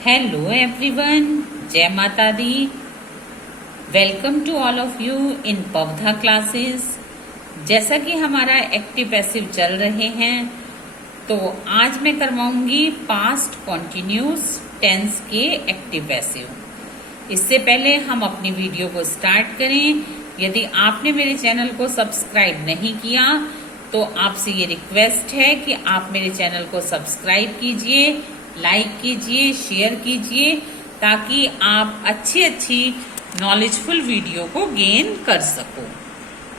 Hello everyone, जय माता दी। Welcome to all of you in Pavdha classes. जैसा कि हमारा एक्टिव पैसिव चल रहे हैं, तो आज मैं करवाऊंगी पास्ट कॉन्टिन्यूस टेंस के एक्टिव पैसिव। इससे पहले हम अपनी वीडियो को स्टार्ट करें, यदि आपने मेरे चैनल को सब्सक्राइब नहीं किया तो आपसे ये रिक्वेस्ट है कि आप मेरे चैनल को सब्सक्राइब कीजिए, लाइक कीजिए, शेयर कीजिए, ताकि आप अच्छी नॉलेजफुल वीडियो को गेन कर सको।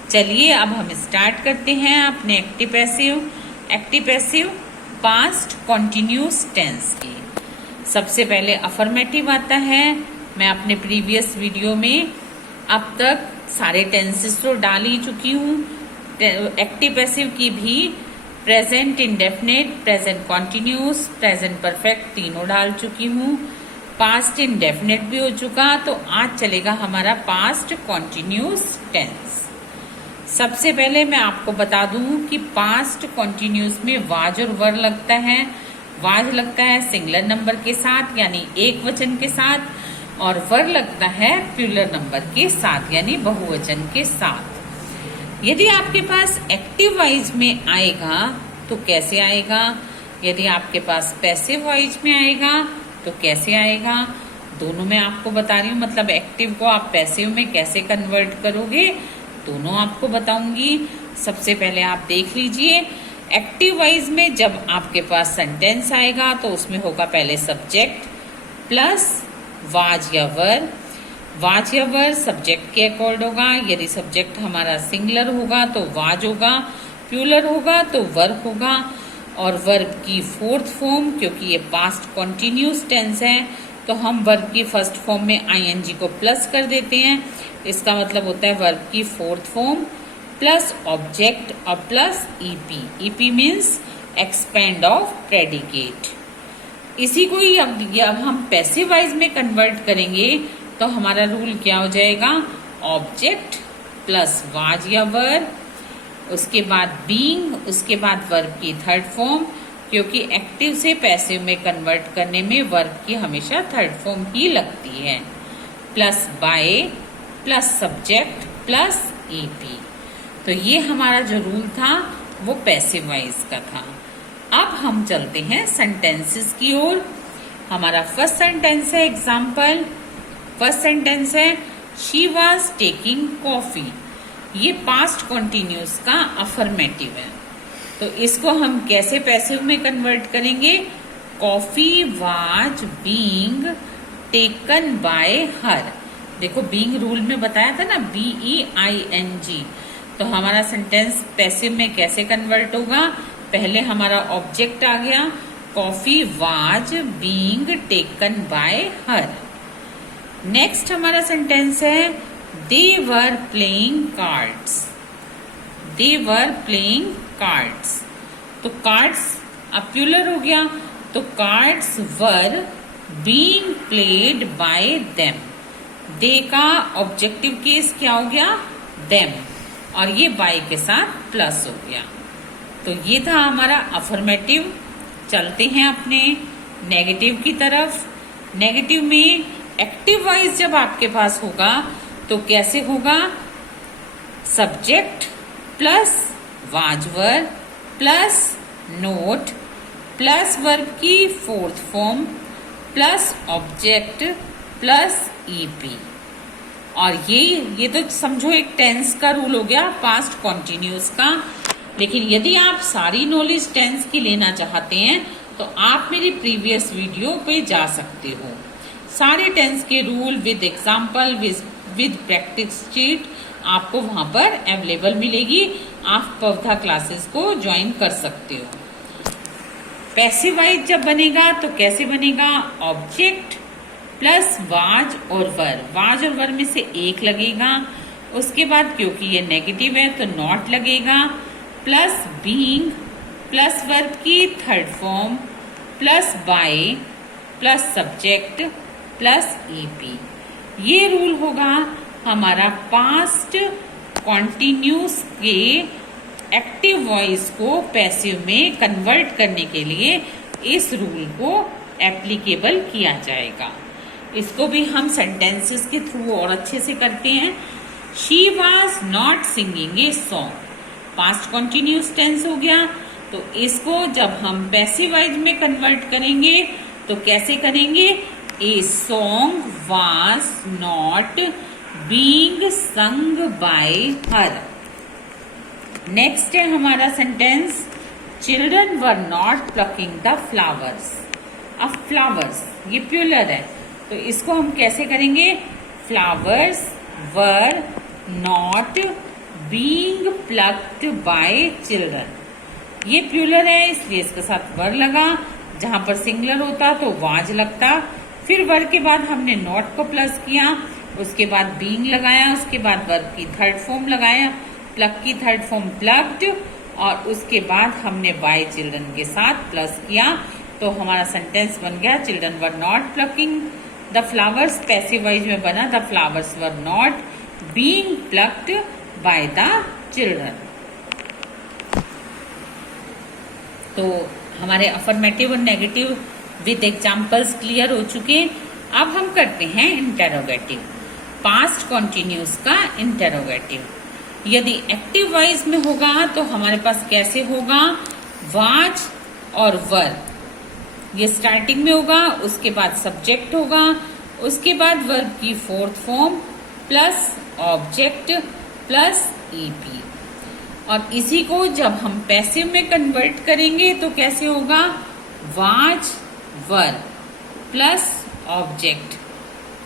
चलिए अब हम स्टार्ट करते हैं अपने active passive past continuous tense की। सबसे पहले अफर्मेटिव आता है। मैं अपने प्रीवियस वीडियो में अब तक सारे टेंसेस तो डाल ही चुकी हूँ। एक्टिव पैसिव की भी present indefinite, present continuous, present perfect तीनों डाल चुकी हूँ। पास्ट इंडेफिनिट भी हो चुका। तो आज चलेगा हमारा पास्ट कॉन्टिन्यूस टेंस। सबसे पहले मैं आपको बता दूं कि पास्ट कॉन्टिन्यूस में वाज और वर लगता है। वाज लगता है सिंगुलर नंबर के साथ यानी एक वचन के साथ, और वर लगता है प्लूरल नंबर के साथ यानी बहुवचन के साथ। यदि आपके पास एक्टिव वाइज में आएगा तो कैसे आएगा, यदि आपके पास पैसिव वाइज में आएगा तो कैसे आएगा, दोनों मैं आपको बता रही हूँ। मतलब एक्टिव को आप पैसिव में कैसे कन्वर्ट करोगे, दोनों आपको बताऊंगी। सबसे पहले आप देख लीजिए, एक्टिव वाइज में जब आपके पास सेंटेंस आएगा तो उसमें होगा पहले सब्जेक्ट प्लस वाज या वर। वाज या वर सब्जेक्ट के अकॉर्ड होगा। यदि सब्जेक्ट हमारा सिंगुलर होगा तो वाज होगा, प्लूरल होगा तो वर्ब होगा। और वर्ब की फोर्थ फॉर्म, क्योंकि ये पास्ट कॉन्टिन्यूस टेंस है, तो हम वर्ब की फर्स्ट फॉर्म में आईएनजी को प्लस कर देते हैं। इसका मतलब होता है वर्ब की फोर्थ फॉर्म प्लस ऑब्जेक्ट और plus EP. EP means expand of predicate. इसी को ही अब हम पैसिव वाइज में कन्वर्ट करेंगे तो हमारा रूल क्या हो जाएगा, ऑब्जेक्ट प्लस वाज या वर्ब, उसके बाद बीइंग, उसके बाद वर्ब की थर्ड फॉर्म, क्योंकि एक्टिव से पैसिव में कन्वर्ट करने में वर्ब की हमेशा थर्ड फॉर्म ही लगती है, plus by plus subject plus EP. तो ये हमारा जो रूल था वो पैसिव वाइज का था। अब हम चलते हैं सेंटेंसेस की ओर। हमारा फर्स्ट सेंटेंस है एग्जाम्पल। फर्स्ट सेंटेंस है शी वॉज टेकिंग कॉफी। ये पास्ट कॉन्टिन्यूस का अफर्मेटिव है, तो इसको हम कैसे पैसिव में कन्वर्ट करेंगे, coffee was being taken by हर। देखो बीइंग रूल में बताया था ना, BEING। तो हमारा सेंटेंस पैसिव में कैसे कन्वर्ट होगा, पहले हमारा ऑब्जेक्ट आ गया, coffee was being taken by her. Next हमारा सेंटेंस है they were playing cards. They were playing cards, तो कार्ड्स अब प्लूरल हो गया, तो cards were being played by them. They का ऑब्जेक्टिव केस क्या हो गया, देम, और ये बाय के साथ प्लस हो गया। तो ये था हमारा अफर्मेटिव। चलते हैं अपने नेगेटिव की तरफ। नेगेटिव में एक्टिव वाइज जब आपके पास होगा तो कैसे होगा, subject plus was verb plus not plus verb की fourth form plus object plus EP. और ये तो समझो एक टेंस का रूल हो गया पास्ट कॉन्टिन्यूस का। लेकिन यदि आप सारी नॉलेज टेंस की लेना चाहते हैं तो आप मेरी प्रीवियस वीडियो पे जा सकते हो। सारे टेंस के rule with example with practice sheet आपको वहां पर अवेलेबल मिलेगी। आप पवधा क्लासेस को ज्वाइन कर सकते हो। पैसिव वाइज जब बनेगा तो कैसे बनेगा, ऑब्जेक्ट प्लस वाज और वर्ब। वाज और वर्ब में से एक लगेगा, उसके बाद क्योंकि ये नेगेटिव है तो नॉट लगेगा, प्लस बीइंग प्लस वर्ब की third form plus by plus subject plus EP. ये रूल होगा हमारा पास्ट कॉन्टिन्यूस के एक्टिव वॉइस को पैसिव में कन्वर्ट करने के लिए इस रूल को एप्लीकेबल किया जाएगा। इसको भी हम सेंटेंसेस के थ्रू और अच्छे से करते हैं। She was not singing a song, past continuous tense हो गया। तो इसको जब हम पैसिव वॉइस में कन्वर्ट करेंगे तो कैसे करेंगे? A song was not being sung bye her. Next है हमारा sentence, children were not plucking the flowers. अब फ्लावर्स ये प्लूरल है, तो इसको हम कैसे करेंगे? Flowers were not being plucked bye children. ये प्लूरल है इसलिए इसके साथ वर लगा, जहां पर सिंगुलर होता तो वाज लगता। फिर वर के बाद हमने नॉट को प्लस किया, उसके बाद बीइंग लगाया, उसके बाद वर्ब की थर्ड फॉर्म लगाया, प्लक की थर्ड फॉर्म प्लक्ड, और उसके बाद हमने बाय चिल्ड्रन के साथ प्लस किया। तो हमारा सेंटेंस बन गया, children were not plucking the flowers. Passive voice में बना the flowers were not being plucked by the children. तो हमारे अफर्मेटिव और नेगेटिव विद एग्जाम्पल्स क्लियर हो चुके। अब हम करते हैं इंटेरोगेटिव, पास्ट कॉन्टिन्यूस का इंटेरोगेटिव। यदि एक्टिव वॉइस में होगा तो हमारे पास कैसे होगा? वाज और वर, ये स्टार्टिंग में होगा, उसके बाद सब्जेक्ट होगा, उसके बाद वर्ब की fourth form plus object plus EP. और इसी को जब हम पैसिव में कन्वर्ट करेंगे तो कैसे होगा? Was were plus object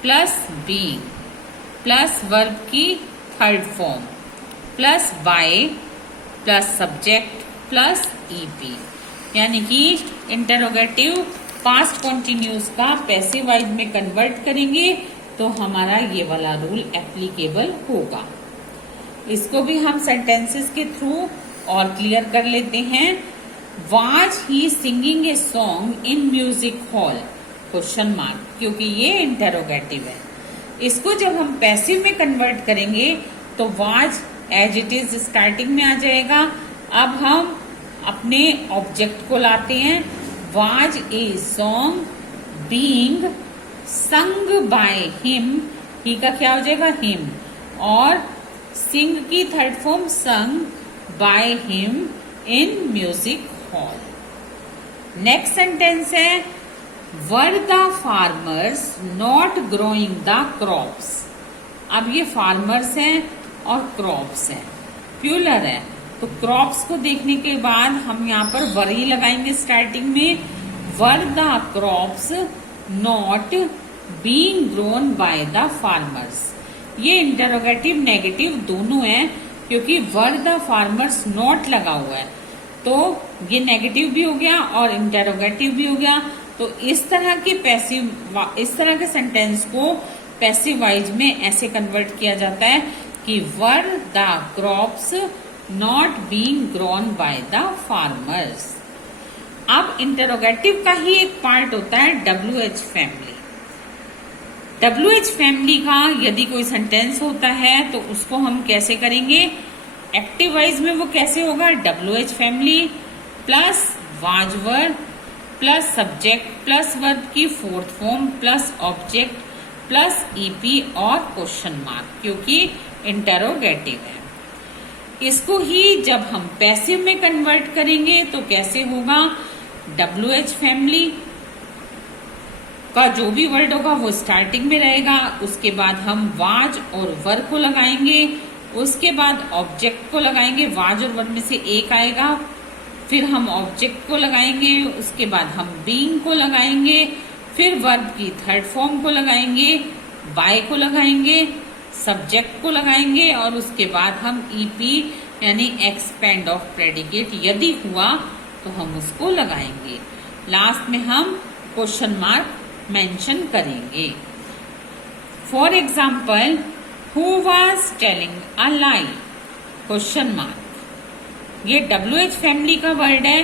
plus being plus verb की third form plus by plus subject plus EP. यानी कि इंटरोगेटिव पास्ट कॉन्टिन्यूस का पैसिव वॉइस में कन्वर्ट करेंगे तो हमारा ये वाला रूल एप्लीकेबल होगा। इसको भी हम सेंटेंसेस के थ्रू और क्लियर कर लेते हैं। Was he singing a song in music hall? Question mark, क्योंकि ये इंटरोगेटिव है। इसको जब हम पैसिव में कन्वर्ट करेंगे तो was as it is starting में आ जाएगा। अब हम अपने ऑब्जेक्ट को लाते हैं, was a song being sung by him, he का क्या हो जाएगा? हिम, और सिंग की third form sung by him in music hall. Next sentence है, were the farmers not growing the crops. अब ये फार्मर्स हैं और क्रॉप्स हैं, प्लूरल है, तो क्रॉप्स को देखने के बाद हम यहाँ पर वर ही लगाएंगे स्टार्टिंग में। Were the crops not being grown by the farmers. ये इंटरोगेटिव नेगेटिव दोनों है, क्योंकि वर द फार्मर्स नॉट लगा हुआ है, तो ये नेगेटिव भी हो गया और इंटरोगेटिव भी हो गया। तो इस तरह के सेंटेंस को पैसिव वॉइस में ऐसे कन्वर्ट किया जाता है कि were the crops not being grown by the farmers. अब इंटरोगेटिव का ही एक पार्ट होता है WH फैमिली। WH फैमिली का यदि कोई सेंटेंस होता है तो उसको हम कैसे करेंगे? एक्टिव वॉइस में वो कैसे होगा? WH family plus was were plus subject plus verb की fourth form plus object plus EP और क्वेश्चन मार्क, क्योंकि इंटरोगेटिव है। इसको ही जब हम पैसिव में कन्वर्ट करेंगे तो कैसे होगा? WH फैमिली का जो भी वर्ड होगा वो स्टार्टिंग में रहेगा, उसके बाद हम वाज और वर को लगाएंगे, उसके बाद ऑब्जेक्ट को लगाएंगे, वाज और वर में से एक आएगा, फिर हम ऑब्जेक्ट को लगाएंगे, उसके बाद हम बीइंग को लगाएंगे, फिर वर्ब की थर्ड फॉर्म को लगाएंगे, बाय को लगाएंगे, सब्जेक्ट को लगाएंगे, और उसके बाद हम ईपी यानी एक्सपेंड ऑफ प्रेडिकेट यदि हुआ तो हम उसको लगाएंगे। लास्ट में हम क्वेश्चन मार्क मेंशन करेंगे। For example, who was telling a lie? Question mark. ये WH फैमिली का वर्ड है,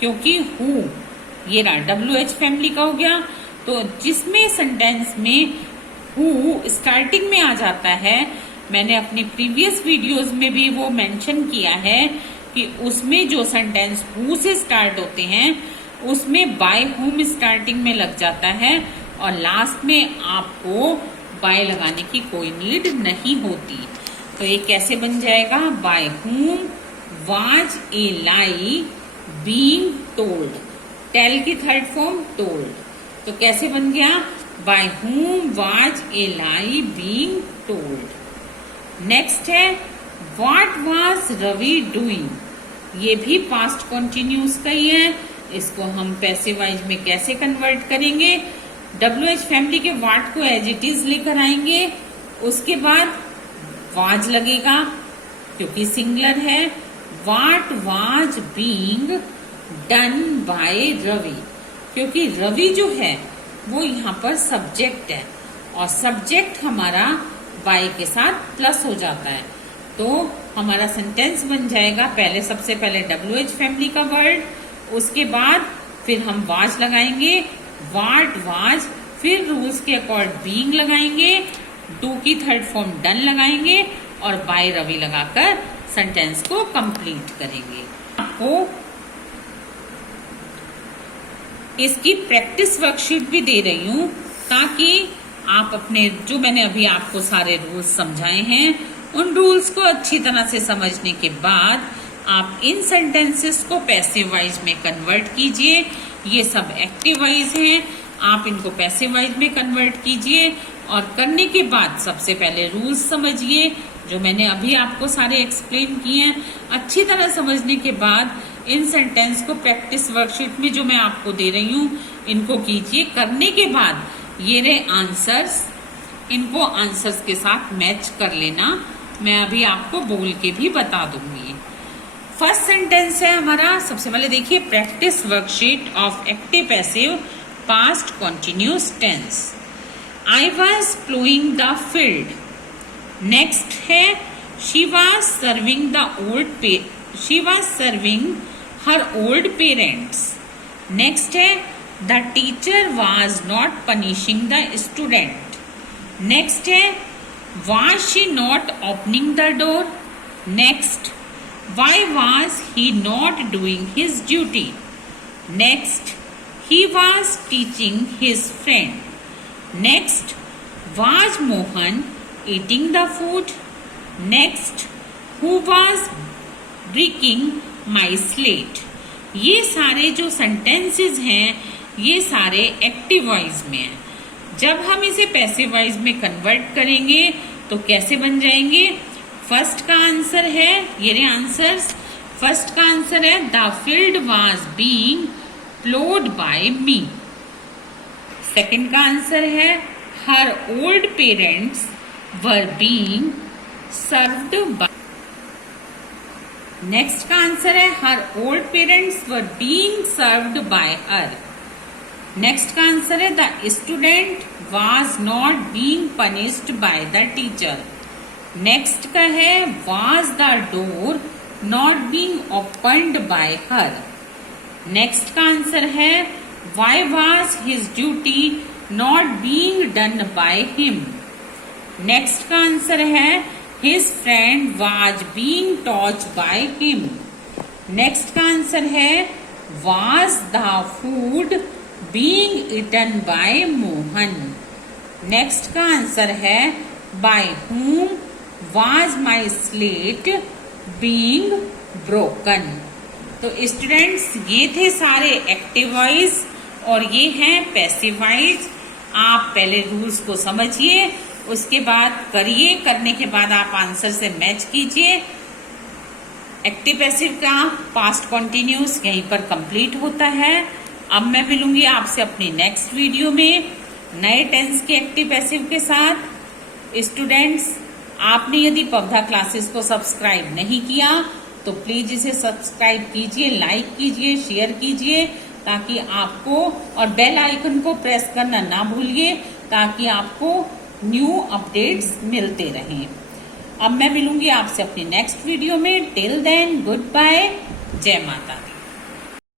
क्योंकि हु ये रहा WH फैमिली का हो गया, तो जिसमें सेंटेंस में हु स्टार्टिंग में आ जाता है, मैंने अपनी प्रीवियस वीडियोस में भी वो मेंशन किया है कि उसमें जो सेंटेंस हु से स्टार्ट होते हैं उसमें बाय होम स्टार्टिंग में लग जाता है और लास्ट में आपको बाय लगाने की कोई नीड नहीं होती। तो ये कैसे बन जाएगा? By whom was a lie being told। Tell की थर्ड फॉर्म टोल्ड। तो कैसे बन गया? By whom was a lie being told। Next है what was रवि डूइंग। ये भी पास्ट कॉन्टिन्यूस का ही है। इसको हम पैसिव वॉइस में कैसे कन्वर्ट करेंगे? WH फैमिली के वाट को एज इट इज लेकर आएंगे, उसके बाद वाज लगेगा क्योंकि सिंगुलर है। What was being done by Ravi, क्योंकि रवि जो है वो यहाँ पर सब्जेक्ट है और सब्जेक्ट हमारा बाय के साथ प्लस हो जाता है। तो हमारा सेंटेंस बन जाएगा पहले सबसे पहले WH फैमिली का वर्ड, उसके बाद फिर हम वाज लगाएंगे, वाट वाज, फिर रूल्स के अकॉर्ड बीइंग लगाएंगे, डू की थर्ड फॉर्म डन लगाएंगे और बाय रवि लगाकर सेंटेंस को कंप्लीट करेंगे। आपको इसकी प्रैक्टिस वर्कशीट भी दे रही हूँ ताकि आप अपने जो मैंने अभी आपको सारे रूल्स समझाए हैं उन रूल्स को अच्छी तरह से समझने के बाद आप इन सेंटेंसेस को पैसिव वॉइस में कन्वर्ट कीजिए। ये सब एक्टिव वॉइस हैं, आप इनको पैसिव वॉइस में कन्वर्ट कीजिए और करने के बाद सबसे पहले रूल्स समझिए जो मैंने अभी आपको सारे एक्सप्लेन किए हैं। अच्छी तरह समझने के बाद इन सेंटेंस को प्रैक्टिस वर्कशीट में जो मैं आपको दे रही हूँ इनको कीजिए। करने के बाद ये रहे आंसर्स, इनको आंसर्स के साथ मैच कर लेना। मैं अभी आपको बोल के भी बता दूंगी। फर्स्ट सेंटेंस है हमारा, सबसे पहले देखिए, practice worksheet of active passive past continuous tense. I was ploughing the field. Next है she was serving her old parents. Next है the teacher was not punishing the student. Next है was she not opening the door. Next why was he not doing his duty? Next, he was teaching his friend. Next, was Mohan eating the food? Next, who was breaking my slate? ये सारे जो sentences हैं ये सारे active voice में हैं। जब हम इसे पैसिव वॉइस में कन्वर्ट करेंगे तो कैसे बन जाएंगे? फर्स्ट का आंसर है, ये रहे आंसर्स। फर्स्ट का आंसर है the field was being ploughed by me. Second का आंसर है her old parents were being served by. Next का आंसर है her old parents were being served by her. Next का आंसर है the student was not being punished by the teacher. Next का है was the door not being opened by her। Next का answer है why was his duty not being done by him। Next का answer है his friend was being touched by him। Next का answer है was the food being eaten by Mohan। Next का answer है by whom was my slate being broken। तो students ये थे सारे एक्टिव वॉइस और ये हैं पैसिव वॉइस। आप पहले रूल्स को समझिए, उसके बाद करिए, करने के बाद आप आंसर से मैच कीजिए। एक्टिव पैसिव का पास्ट कॉन्टिन्यूस यहीं पर कंप्लीट होता है। अब मैं मिलूंगी आपसे अपनी नेक्स्ट वीडियो में नए टेंस के एक्टिव पैसिव के साथ। स्टूडेंट्स, आपने यदि पवधा क्लासेस को सब्सक्राइब नहीं किया तो प्लीज इसे सब्सक्राइब कीजिए, लाइक कीजिए, शेयर कीजिए ताकि आपको, और बेल आइकन को प्रेस करना ना भूलिए ताकि आपको न्यू अपडेट्स मिलते रहें। अब मैं मिलूंगी आपसे अपनी नेक्स्ट वीडियो में। टिल देन गुड बाय, जय माता दी।